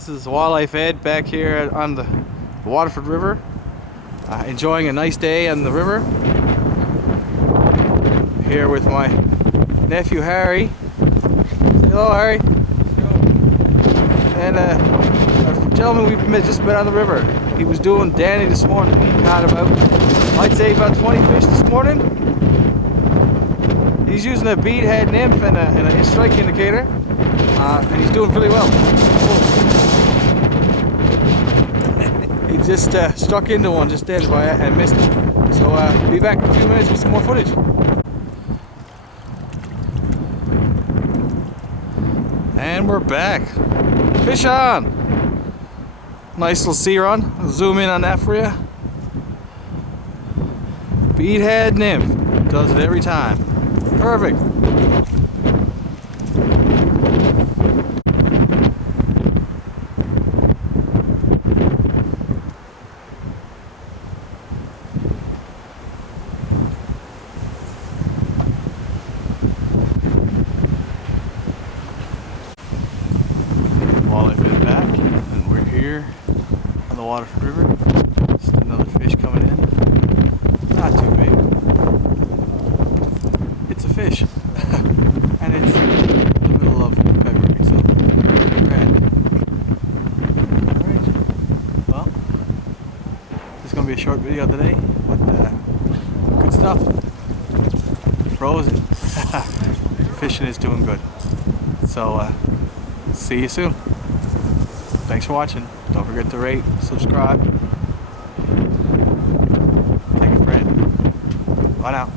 This is Wildlife Ed back here on the Waterford River, enjoying a nice day on the river. Here with my nephew Harry. Say hello, Harry. And a gentleman we've just met on the river. He was doing Danny this morning. He caught I'd say about 20 fish this morning. He's using a beadhead nymph and a strike indicator, and he's doing really well. He just struck into one just then and missed it. So be back in a few minutes with some more footage. And we're back. Fish on! Nice little sea run. I'll zoom in on that for you. Beadhead nymph. Does it every time. Perfect. Walleye been back, and we're here on the Waterford River. Just another fish coming in. Not too big. It's a fish, and it's the middle of February, so grand. All right. Well, this is gonna be a short video today, but good stuff. Frozen. Fishing is doing good. So see you soon. Thanks for watching. Don't forget to rate, subscribe, take a friend. Bye now.